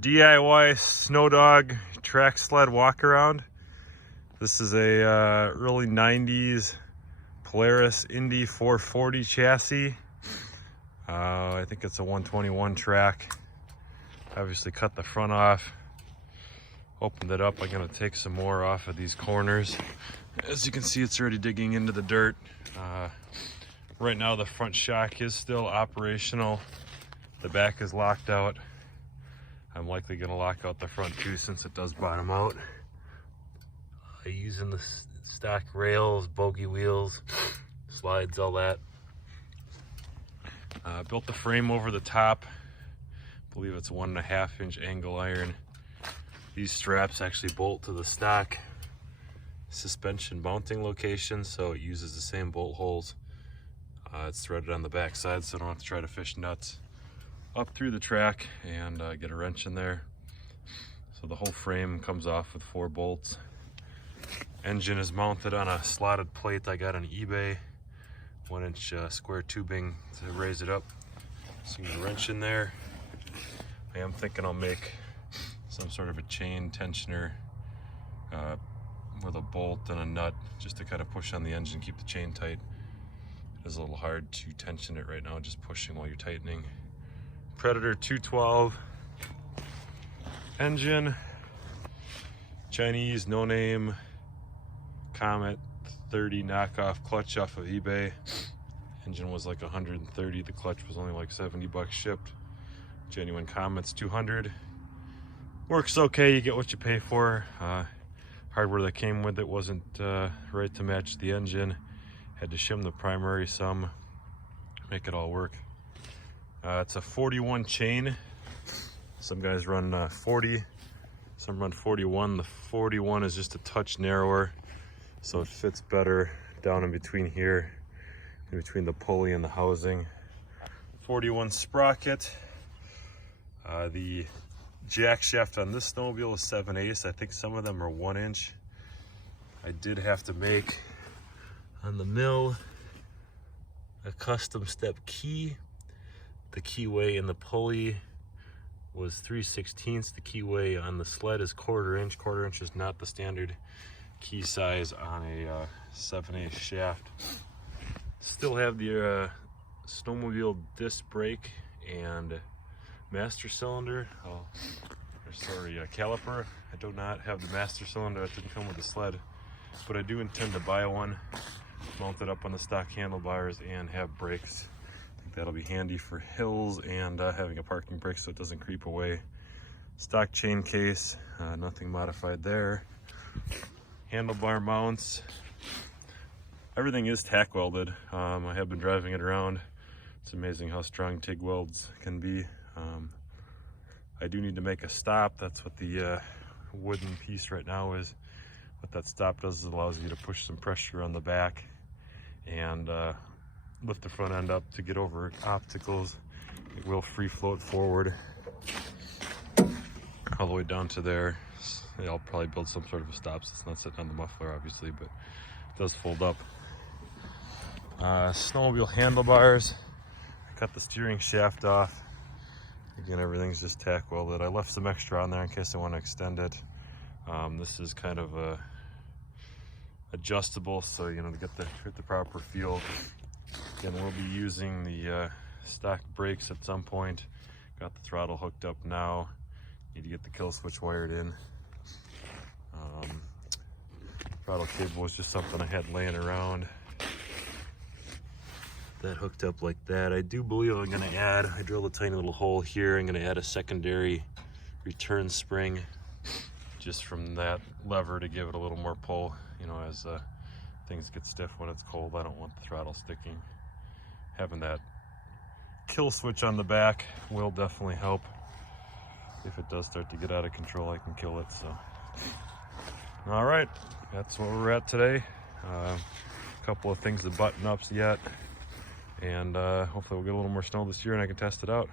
DIY snow dog track sled walk around. This is a early 90s Polaris Indy 440 chassis. I think it's a 121 track. Obviously cut the front off, opened it up. I'm gonna take some more off of these corners. As you can see, it's already digging into the dirt. Right now the front shock is still operational. The back is locked out. I'm likely gonna lock out the front too since it does bottom out. Using the stock rails, bogey wheels, slides, all that. Built the frame over the top. I believe it's 1.5 inch angle iron. These straps actually bolt to the stock suspension mounting location, so it uses the same bolt holes. It's threaded on the back side, so I don't have to try to fish nuts up through the track and get a wrench in there. So the whole frame comes off with 4 bolts. Engine is mounted on a slotted plate I got on eBay, 1 inch square tubing to raise it up. So you get a wrench in there. I am thinking I'll make some sort of a chain tensioner with a bolt and a nut just to kind of push on the engine, keep the chain tight. It is a little hard to tension it right now, just pushing while you're tightening. Predator 212 engine, Chinese no name Comet 30 knockoff clutch off of eBay. Engine was like 130, the clutch was only like 70 bucks shipped. Genuine Comet's 200. Works okay, you get what you pay for. Hardware that came with it wasn't right to match the engine. Had to shim the primary some, make it all work. It's a 41 chain. Some guys run 40, some run 41. The 41 is just a touch narrower, so it fits better down in between here, in between the pulley and the housing. 41 sprocket. The jack shaft on this snowmobile is 7/8. I think some of them are 1 inch. I did have to make on the mill a custom step key. The keyway in the pulley was 3/16. The keyway on the sled is 1/4 inch. 1/4 inch is not the standard key size on a 7/8 shaft. Still have the snowmobile disc brake and master cylinder. Caliper. I do not have the master cylinder. It didn't come with the sled, but I do intend to buy one, mount it up on the stock handlebars, and have brakes. I think that'll be handy for hills and having a parking brake so it doesn't creep away. Stock chain case, nothing modified there. Handlebar mounts. Everything is tack welded. I have been driving it around. It's amazing how strong TIG welds can be. I do need to make a stop. That's what the wooden piece right now is. What that stop does is it allows you to push some pressure on the back and lift the front end up to get over obstacles. It will free float forward all the way down to there. I'll probably build some sort of a stop so it's not sitting on the muffler, obviously, but it does fold up. Snowmobile handlebars. I cut the steering shaft off. Again, everything's just tack welded. I left some extra on there in case I want to extend it. This is kind of adjustable, so you know, to get the proper feel. Again, we'll be using the stock brakes at some point. Got the throttle hooked up now. Need to get the kill switch wired in. Throttle cable was just something I had laying around. That hooked up like that. I do believe I'm gonna add, I drilled a tiny little hole here. I'm gonna add a secondary return spring just from that lever to give it a little more pull. You know, as things get stiff when it's cold, I don't want the throttle sticking. Having that kill switch on the back will definitely help. If it does start to get out of control, I can kill it. So, all right, that's where we're at today. A couple of things to button up yet. And hopefully we'll get a little more snow this year and I can test it out.